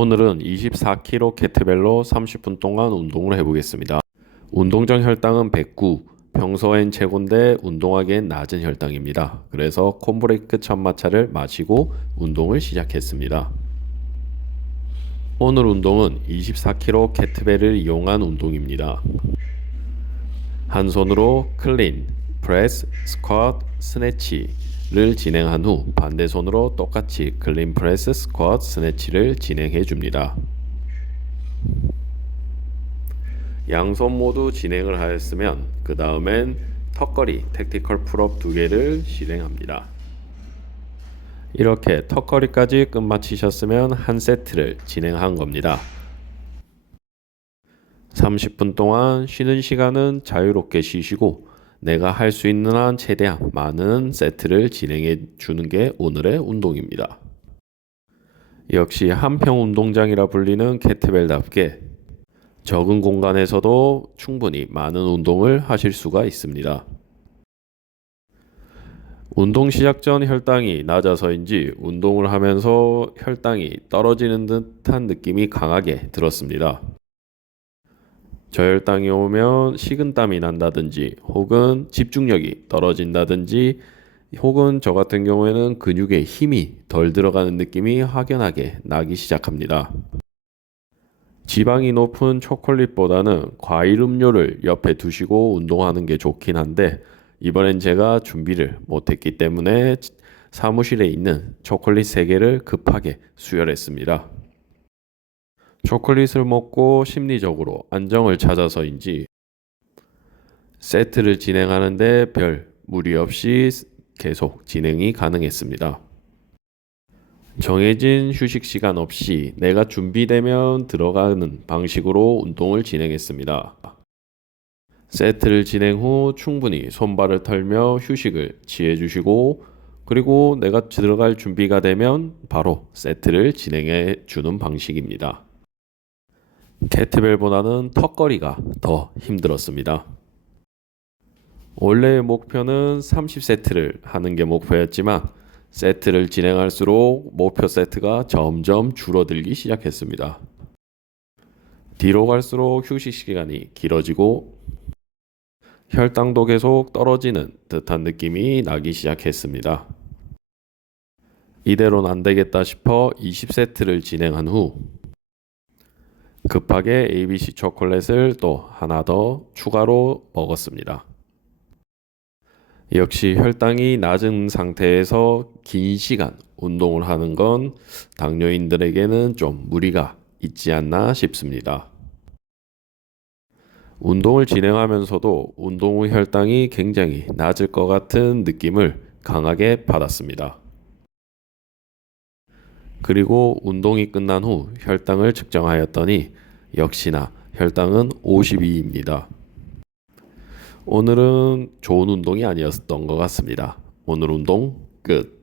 오늘은 24kg 케트벨로 30분 동안 운동을 해보겠습니다. 운동 전 혈당은 109, 평소엔 최고인데 운동하기엔 낮은 혈당입니다. 그래서 콤브레이크 천마차를 마시고 운동을 시작했습니다. 오늘 운동은 24kg 케트벨을 이용한 운동입니다. 한 손으로 클린, 프레스, 스쿼트, 스네치 를 진행한 후 반대 손으로 똑같이 클린 프레스, 스쿼트, 스네치를 진행해 줍니다. 양손 모두 진행을 하였으면 그 다음엔 턱걸이 택티컬 풀업 두 개를 실행합니다. 이렇게 턱걸이까지 끝마치셨으면 한 세트를 진행한 겁니다. 30분 동안 쉬는 시간은 자유롭게 쉬시고 내가 할 수 있는 한 최대한 많은 세트를 진행해 주는 게 오늘의 운동입니다. 역시 한평 운동장이라 불리는 케트벨답게 적은 공간에서도 충분히 많은 운동을 하실 수가 있습니다. 운동 시작 전 혈당이 낮아서인지 운동을 하면서 혈당이 떨어지는 듯한 느낌이 강하게 들었습니다. 저혈당이 오면 식은땀이 난다든지 혹은 집중력이 떨어진다든지 혹은 저 같은 경우에는 근육에 힘이 덜 들어가는 느낌이 확연하게 나기 시작합니다. 지방이 높은 초콜릿보다는 과일 음료를 옆에 두시고 운동하는 게 좋긴 한데 이번엔 제가 준비를 못했기 때문에 사무실에 있는 초콜릿 3개를 급하게 수혈했습니다. 초콜릿을 먹고 심리적으로 안정을 찾아서인지 세트를 진행하는데 별 무리 없이 계속 진행이 가능했습니다. 정해진 휴식 시간 없이 내가 준비되면 들어가는 방식으로 운동을 진행했습니다. 세트를 진행 후 충분히 손발을 털며 휴식을 취해 주시고 그리고 내가 들어갈 준비가 되면 바로 세트를 진행해 주는 방식입니다. 캐트벨보다는 턱걸이가 더 힘들었습니다. 원래의 목표는 30세트를 하는 게 목표였지만 세트를 진행할수록 목표 세트가 점점 줄어들기 시작했습니다. 뒤로 갈수록 휴식 시간이 길어지고 혈당도 계속 떨어지는 듯한 느낌이 나기 시작했습니다. 이대로는 안 되겠다 싶어 20세트를 진행한 후 급하게 ABC 초콜릿을 또 하나 더 추가로 먹었습니다. 역시 혈당이 낮은 상태에서 긴 시간 운동을 하는 건 당뇨인들에게는 좀 무리가 있지 않나 싶습니다. 운동을 진행하면서도 운동 후 혈당이 굉장히 낮을 것 같은 느낌을 강하게 받았습니다. 그리고 운동이 끝난 후 혈당을 측정하였더니 역시나 혈당은 52입니다. 오늘은 좋은 운동이 아니었던 것 같습니다. 오늘 운동 끝.